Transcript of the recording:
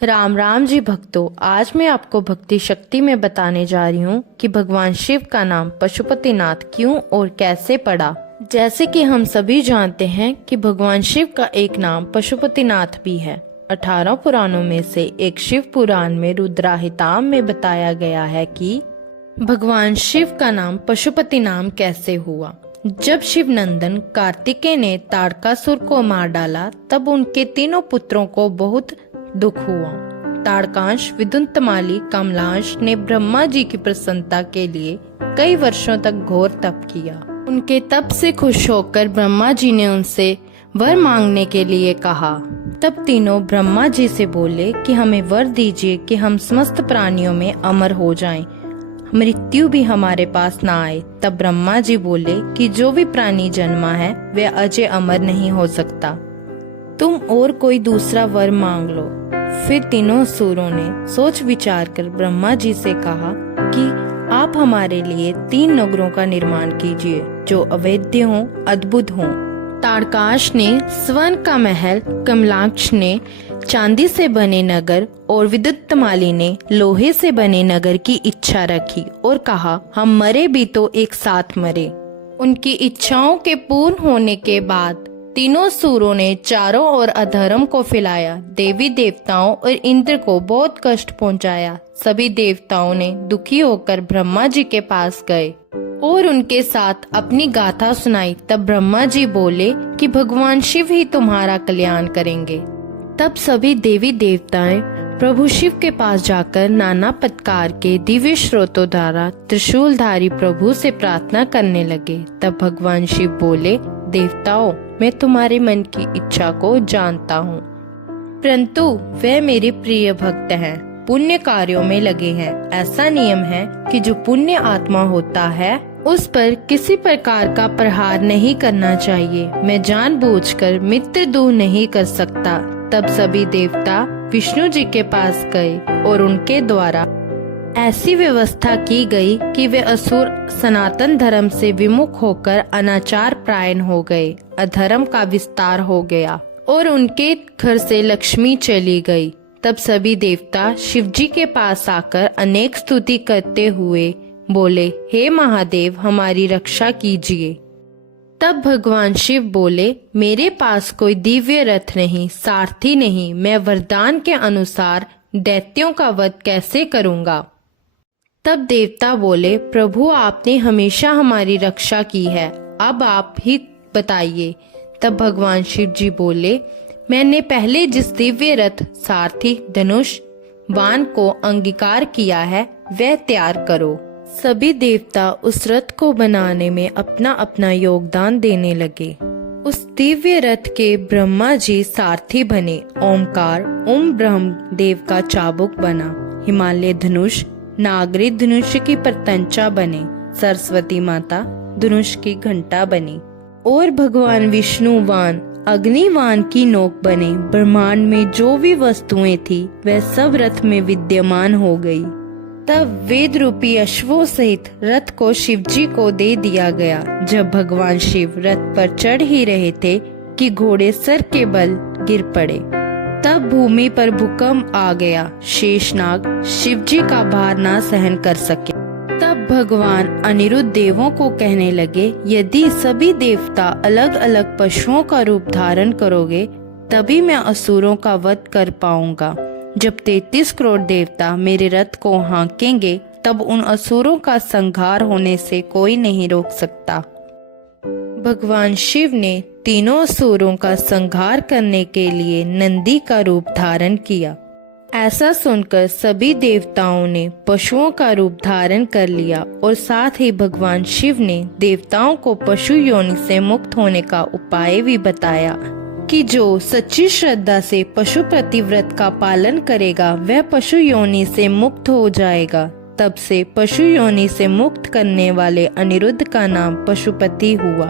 राम राम जी भक्तों, आज मैं आपको भक्ति शक्ति में बताने जा रही हूँ कि भगवान शिव का नाम पशुपतिनाथ क्यों और कैसे पड़ा। जैसे कि हम सभी जानते हैं कि भगवान शिव का एक नाम पशुपतिनाथ भी है। 18 पुराणों में से एक शिव पुराण में रुद्राहिताम में बताया गया है कि भगवान शिव का नाम पशुपति नाम कैसे हुआ। जब शिव नंदन कार्तिकेय ने ताड़कासुर को मार डाला, तब उनके तीनों पुत्रों को बहुत दुख हुआ। ताड़कांश, विदुंतमाली, कमलांश ने ब्रह्मा जी की प्रसन्नता के लिए कई वर्षों तक घोर तप किया। उनके तप से खुश होकर ब्रह्मा जी ने उनसे वर मांगने के लिए कहा। तब तीनों ब्रह्मा जी से बोले कि हमें वर दीजिए कि हम समस्त प्राणियों में अमर हो जाएं, मृत्यु भी हमारे पास ना आए। तब ब्रह्मा जी बोले कि जो भी प्राणी जन्मा है वह अजय अमर नहीं हो सकता, तुम और कोई दूसरा वर मांग लो। फिर तीनों असुरों ने सोच विचार कर ब्रह्मा जी से कहा कि आप हमारे लिए 3 नगरों का निर्माण कीजिए जो अवैध हों, अद्भुत हों। ताड़काश ने स्वर्ण का महल, कमलाक्ष ने चांदी से बने नगर और विद्युतमाली ने लोहे से बने नगर की इच्छा रखी और कहा हम मरे भी तो एक साथ मरे। उनकी इच्छाओं के पूर्ण होने के बाद तीनों सूरों ने चारों ओर अधर्म को फैलाया, देवी देवताओं और इंद्र को बहुत कष्ट पहुंचाया। सभी देवताओं ने दुखी होकर ब्रह्मा जी के पास गए और उनके साथ अपनी गाथा सुनाई। तब ब्रह्मा जी बोले कि भगवान शिव ही तुम्हारा कल्याण करेंगे। तब सभी देवी देवताएं प्रभु शिव के पास जाकर नाना प्रकार के दिव्य स्रोतों द्वारा त्रिशूलधारी प्रभु से प्रार्थना करने लगे। तब भगवान शिव बोले, देवताओं, मैं तुम्हारे मन की इच्छा को जानता हूँ, परंतु वे मेरे प्रिय भक्त हैं, पुण्य कार्यों में लगे हैं। ऐसा नियम है कि जो पुण्य आत्मा होता है उस पर किसी प्रकार का प्रहार नहीं करना चाहिए। मैं जानबूझकर मित्र दूर नहीं कर सकता। तब सभी देवता विष्णु जी के पास गए और उनके द्वारा ऐसी व्यवस्था की गई कि वे असुर सनातन धर्म से विमुख होकर अनाचार प्रायण हो गए। अधर्म का विस्तार हो गया और उनके घर से लक्ष्मी चली गई। तब सभी देवता शिव जी के पास आकर अनेक स्तुति करते हुए बोले, हे महादेव, हमारी रक्षा कीजिए। तब भगवान शिव बोले, मेरे पास कोई दिव्य रथ नहीं, सारथी नहीं, मैं वरदान के अनुसार दैत्यों का वध कैसे करूँगा। तब देवता बोले, प्रभु आपने हमेशा हमारी रक्षा की है, अब आप ही बताइए। तब भगवान शिव जी बोले, मैंने पहले जिस दिव्य रथ, सारथी, धनुष, बाण को अंगीकार किया है वह तैयार करो। सभी देवता उस रथ को बनाने में अपना अपना योगदान देने लगे। उस दिव्य रथ के ब्रह्मा जी सारथी बने। ओमकार ओम ब्रह्म देव का चाबुक बना। हिमालय धनुष नागरी धनुष की प्रत्यंचा बने। सरस्वती माता धनुष की घंटा बनी और भगवान विष्णु वान अग्निवान की नोक बने। ब्रह्मांड में जो भी वस्तुएं थी वह सब रथ में विद्यमान हो गई। तब वेद रूपी अश्वों सहित रथ को शिव जी को दे दिया गया। जब भगवान शिव रथ पर चढ़ ही रहे थे कि घोड़े सर के बल गिर पड़े। तब भूमि पर भूकंप आ गया। शेषनाग शिव जी का भार ना सहन कर सके। तब भगवान अनिरुद्ध देवों को कहने लगे, यदि सभी देवता अलग अलग पशुओं का रूप धारण करोगे तभी मैं असुरों का वध कर पाऊंगा। जब 33 करोड़ देवता मेरे रथ को हाँकेंगे तब उन असुरों का संहार होने से कोई नहीं रोक सकता। भगवान शिव ने तीनों असुरों का संहार करने के लिए नंदी का रूप धारण किया। ऐसा सुनकर सभी देवताओं ने पशुओं का रूप धारण कर लिया और साथ ही भगवान शिव ने देवताओं को पशु योनि से मुक्त होने का उपाय भी बताया कि जो सच्ची श्रद्धा से पशु प्रतिव्रत का पालन करेगा वह पशु योनि से मुक्त हो जाएगा। तब से पशु योनि से मुक्त करने वाले अनिरुद्ध का नाम पशुपति हुआ।